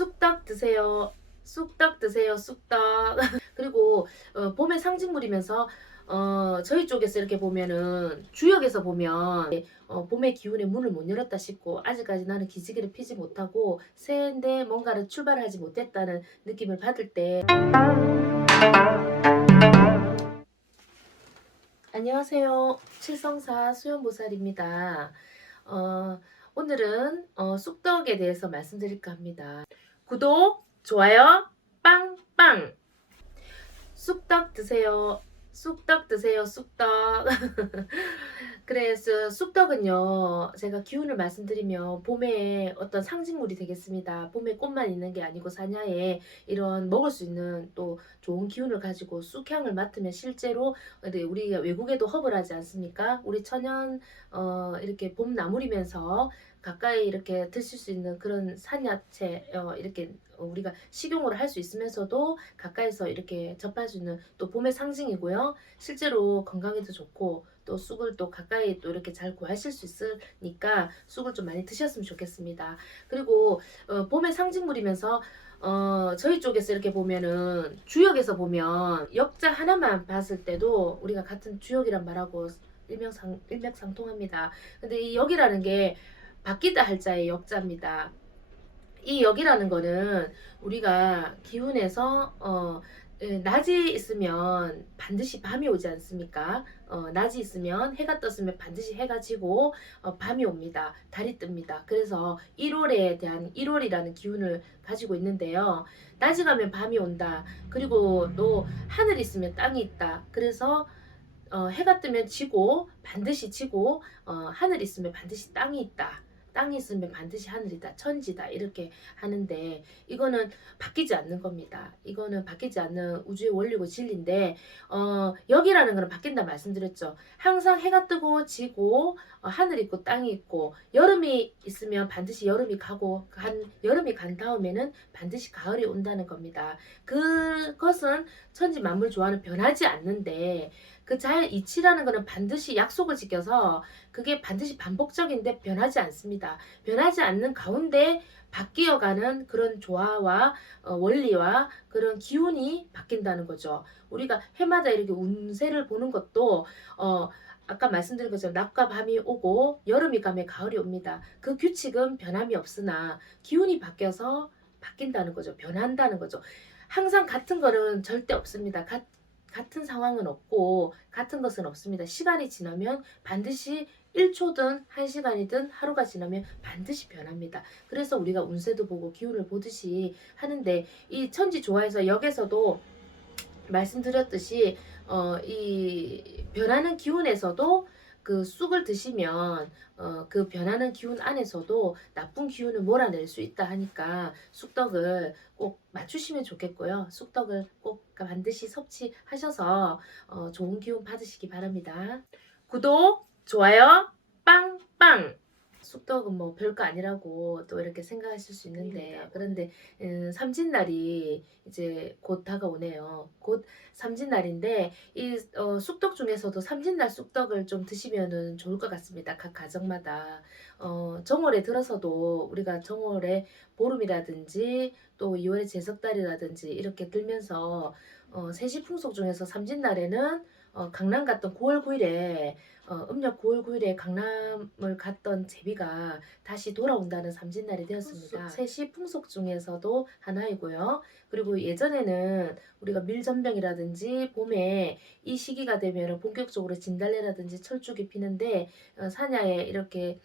쑥떡 드세요. 쑥떡 드세요. 쑥떡. 그리고 봄의 상징물이면서 저희 쪽에서 이렇게 보면은 주역에서 보면 봄의 기운에 문을 못 열었다 싶고 아직까지 나는 기지개를 피지 못하고 새해인데 뭔가를 출발하지 못했다는 느낌을 받을 때 안녕하세요. 칠성사 수연보살입니다. 오늘은 쑥떡에 대해서 말씀드릴까 합니다. 구독, 좋아요, 빵빵! 쑥떡 드세요. 쑥떡 드세요. 쑥떡. 그래서 쑥떡은요. 제가 기운을 말씀드리면 봄의 어떤 상징물이 되겠습니다. 봄에 꽃만 있는 게 아니고 사냐에 이런 먹을 수 있는 또 좋은 기운을 가지고 쑥향을 맡으면 실제로 우리가 외국에도 허브라지 않습니까? 우리 천연 이렇게 봄 나물이면서 가까이 이렇게 드실 수 있는 그런 산야채 이렇게 우리가 식용으로 할 수 있으면서도 가까이서 이렇게 접할 수 있는 또 봄의 상징이고요. 실제로 건강에도 좋고 또 쑥을 또 가까이 또 이렇게 잘 구하실 수 있으니까 쑥을 좀 많이 드셨으면 좋겠습니다. 그리고 봄의 상징물이면서 저희 쪽에서 이렇게 보면은 주역에서 보면 역자 하나만 봤을 때도 우리가 같은 주역이란 말하고 일맥상통합니다. 근데 이 역이라는 게 바뀌다 할자의 역자입니다. 이 역이라는 거는 우리가 기운에서 낮이 있으면 반드시 밤이 오지 않습니까? 낮이 있으면 해가 떴으면 반드시 해가 지고 밤이 옵니다. 달이 뜹니다. 그래서 1월에 대한 1월이라는 기운을 가지고 있는데요. 낮이 가면 밤이 온다. 그리고 또 하늘이 있으면 땅이 있다. 그래서 해가 뜨면 지고 반드시 지고 하늘이 있으면 반드시 땅이 있다. 땅이 있으면 반드시 하늘이다. 천지다. 이렇게 하는데 이거는 바뀌지 않는 겁니다. 이거는 바뀌지 않는 우주의 원리고 진리인데 여기라는 거는 바뀐다 말씀드렸죠. 항상 해가 뜨고 지고 하늘이 있고 땅이 있고 여름이 있으면 반드시 여름이 가고 여름이 간 다음에는 반드시 가을이 온다는 겁니다. 그것은 천지 만물 조화는 변하지 않는데 그 잘 이치라는 거는 반드시 약속을 지켜서 그게 반드시 반복적인데 변하지 않습니다. 변하지 않는 가운데 바뀌어가는 그런 조화와 원리와 그런 기운이 바뀐다는 거죠. 우리가 해마다 이렇게 운세를 보는 것도 아까 말씀드린 것처럼 낮과 밤이 오고 여름이 가면 가을이 옵니다. 그 규칙은 변함이 없으나 기운이 바뀌어서 바뀐다는 거죠. 변한다는 거죠. 항상 같은 거는 절대 없습니다. 같은 상황은 없고 같은 것은 없습니다. 시간이 지나면 반드시 1초든 1시간이든 하루가 지나면 반드시 변합니다. 그래서 우리가 운세도 보고 기운을 보듯이 하는데 이 천지조화에서 역에서도 말씀드렸듯이 이 변하는 기운에서도 그 쑥을 드시면 그 변하는 기운 안에서도 나쁜 기운을 몰아낼 수 있다 하니까 쑥떡을 꼭 맞추시면 좋겠고요. 쑥떡을 꼭 반드시 섭취하셔서 좋은 기운 받으시기 바랍니다. 구독, 좋아요, 빵빵! 쑥떡은 뭐 별거 아니라고 또 이렇게 생각하실 수 있는데 그런데 삼진날이 이제 곧 다가오네요. 곧 삼진날인데 이 쑥떡 중에서도 삼진날 쑥떡을 좀 드시면은 좋을 것 같습니다. 각 가정마다 정월에 들어서도 우리가 정월에 보름이라든지 또 2월에 제석달이라든지 이렇게 들면서 세시풍속 중에서 삼진날에는 강남 갔던 9월 9일에 음력 9월 9일에 강남을 갔던 제비가 다시 돌아온다는 삼진날이 되었습니다. 세시 풍속 중에서도 하나이고요. 그리고 예전에는 우리가 밀전병이라든지 봄에 이 시기가 되면 본격적으로 진달래라든지 철쭉이 피는데 사냐에 이렇게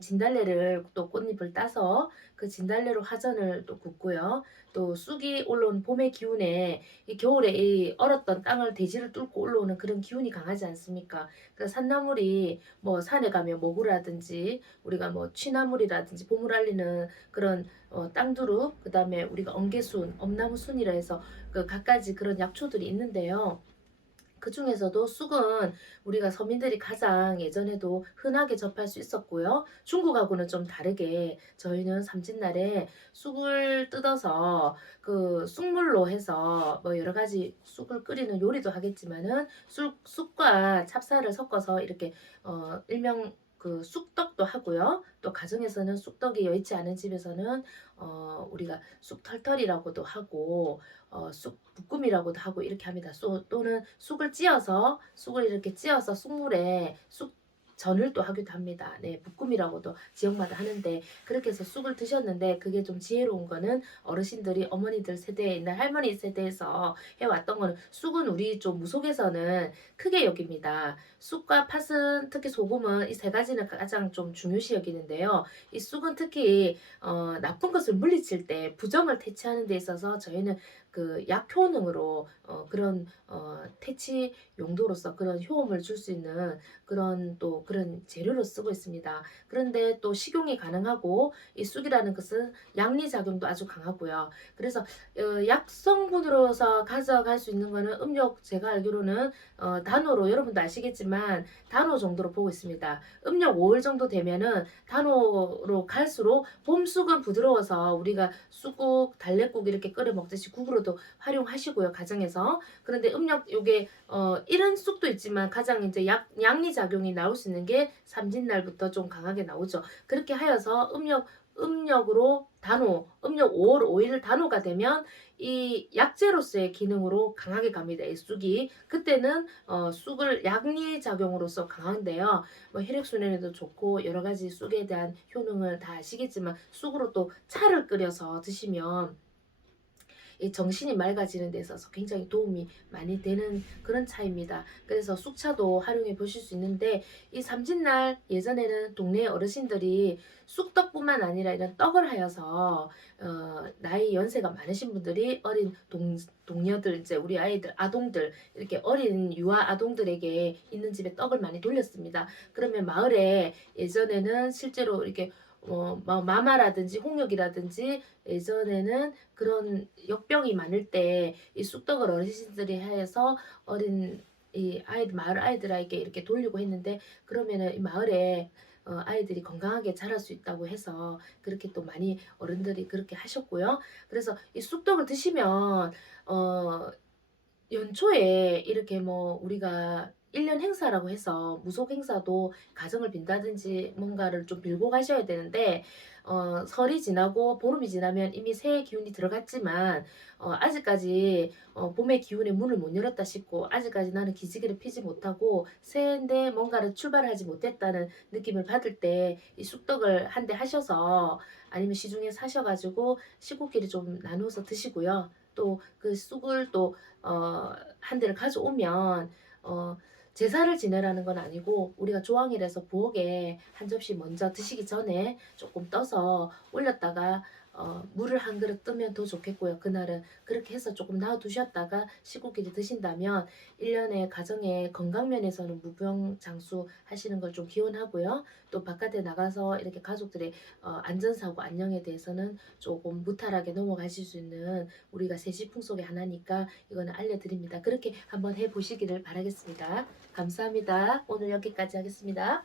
진달래를 또 꽃잎을 따서 그 진달래로 화전을 또 굽고요. 또 쑥이 올라온 봄의 기운에 이 겨울에 이 얼었던 땅을 대지를 뚫고 올라오는 그런 기운이 강하지 않습니까? 그 산나물이 뭐 산에 가면 모구라든지 우리가 뭐 취나물이라든지 봄을 알리는 그런 땅두릅 그다음에 우리가 엉개순, 엄나무순이라 해서 그 갖가지 그런 약초들이 있는데요. 그 중에서도 쑥은 우리가 서민들이 가장 예전에도 흔하게 접할 수 있었고요. 중국하고는 좀 다르게 저희는 삼진날에 쑥을 뜯어서 그 쑥물로 해서 뭐 여러 가지 쑥을 끓이는 요리도 하겠지만은 쑥과 찹쌀을 섞어서 이렇게 일명 그 쑥떡도 하고요. 또 가정에서는 쑥떡이 여의치 않은 집에서는 우리가 쑥털털이라고도 하고 쑥 볶음이라고도 하고 이렇게 합니다. 또는 쑥을 이렇게 찧어서 쑥물에 쑥 전을 또 하기도 합니다. 네, 볶음이라고도 지역마다 하는데 그렇게 해서 쑥을 드셨는데 그게 좀 지혜로운 거는 어르신들이 어머니들 세대 옛날 할머니 세대에서 해왔던 거는 쑥은 우리 좀 무속에서는 크게 여깁니다. 쑥과 팥은 특히 소금은 이 세 가지는 가장 좀 중요시 여기는데요. 이 쑥은 특히 나쁜 것을 물리칠 때 부정을 퇴치하는 데 있어서 저희는 그 약효능으로 그런 퇴치 용도로서 그런 효험을 줄 수 있는 그런 재료로 쓰고 있습니다. 그런데 또 식용이 가능하고 이 쑥이라는 것은 양리 작용도 아주 강하고요. 그래서 약성분으로서 가져갈 수 있는 거는 음력 제가 알기로는 단호로 여러분도 아시겠지만 단호 정도로 보고 있습니다. 음력 5월 정도 되면은 단호로 갈수록 봄 쑥은 부드러워서 우리가 쑥국, 달래국 이렇게 끓여 먹듯이 국으로도 활용하시고요 가정에서. 그런데 음력 요게 이런 쑥도 있지만 가장 이제 양리 작용이 나올 수 있는 게 삼진날부터 좀 강하게 나오죠. 그렇게 하여서 음력으로 단호, 음력 5월 5일 단호가 되면 이 약재로서의 기능으로 강하게 갑니다. 이 쑥이. 그때는 쑥을 양리 작용으로서 강한데요. 뭐 혈액순환에도 좋고 여러 가지 쑥에 대한 효능을 다 아시겠지만 쑥으로 또 차를 끓여서 드시면 이 정신이 맑아지는 데 있어서 굉장히 도움이 많이 되는 그런 차입니다. 그래서 쑥차도 활용해 보실 수 있는데 이 삼진날 예전에는 동네 어르신들이 쑥떡뿐만 아니라 이런 떡을 하여서 나이 연세가 많으신 분들이 어린 동료들 이제 우리 아이들 아동들 이렇게 어린 유아 아동들에게 있는 집에 떡을 많이 돌렸습니다. 그러면 마을에 예전에는 실제로 이렇게 마마라든지 홍역이라든지 예전에는 그런 역병이 많을 때 이 쑥떡을 어르신들이 해서 어린 이 아이들 마을 아이들에게 이렇게 돌리고 했는데 그러면은 이 마을에 아이들이 건강하게 자랄 수 있다고 해서 그렇게 또 많이 어른들이 그렇게 하셨고요. 그래서 이 쑥떡을 드시면 연초에 이렇게 뭐 우리가 1년 행사라고 해서 무속 행사도 가정을 빈다든지 뭔가를 좀 빌고 가셔야 되는데 설이 지나고 보름이 지나면 이미 새해 기운이 들어갔지만 아직까지 봄의 기운에 문을 못 열었다 싶고 아직까지 나는 기지개를 피지 못하고 새해인데 뭔가를 출발하지 못했다는 느낌을 받을 때 이 쑥떡을 한 대 하셔서 아니면 시중에 사셔 가지고 식구끼리 좀 나눠서 드시고요. 또 그 쑥을 또 한 대를 가져오면 제사를 지내라는 건 아니고 우리가 조항일에서 부엌에 한 접시 먼저 드시기 전에 조금 떠서 올렸다가 물을 한 그릇 뜨면 더 좋겠고요. 그날은 그렇게 해서 조금 놔두셨다가 식구끼리 드신다면 1년의 가정의 건강면에서는 무병장수 하시는 걸 좀 기원하고요. 또 바깥에 나가서 이렇게 가족들의 안전사고 안녕에 대해서는 조금 무탈하게 넘어가실 수 있는 우리가 세시풍속의 하나니까 이거는 알려드립니다. 그렇게 한번 해보시기를 바라겠습니다. 감사합니다. 오늘 여기까지 하겠습니다.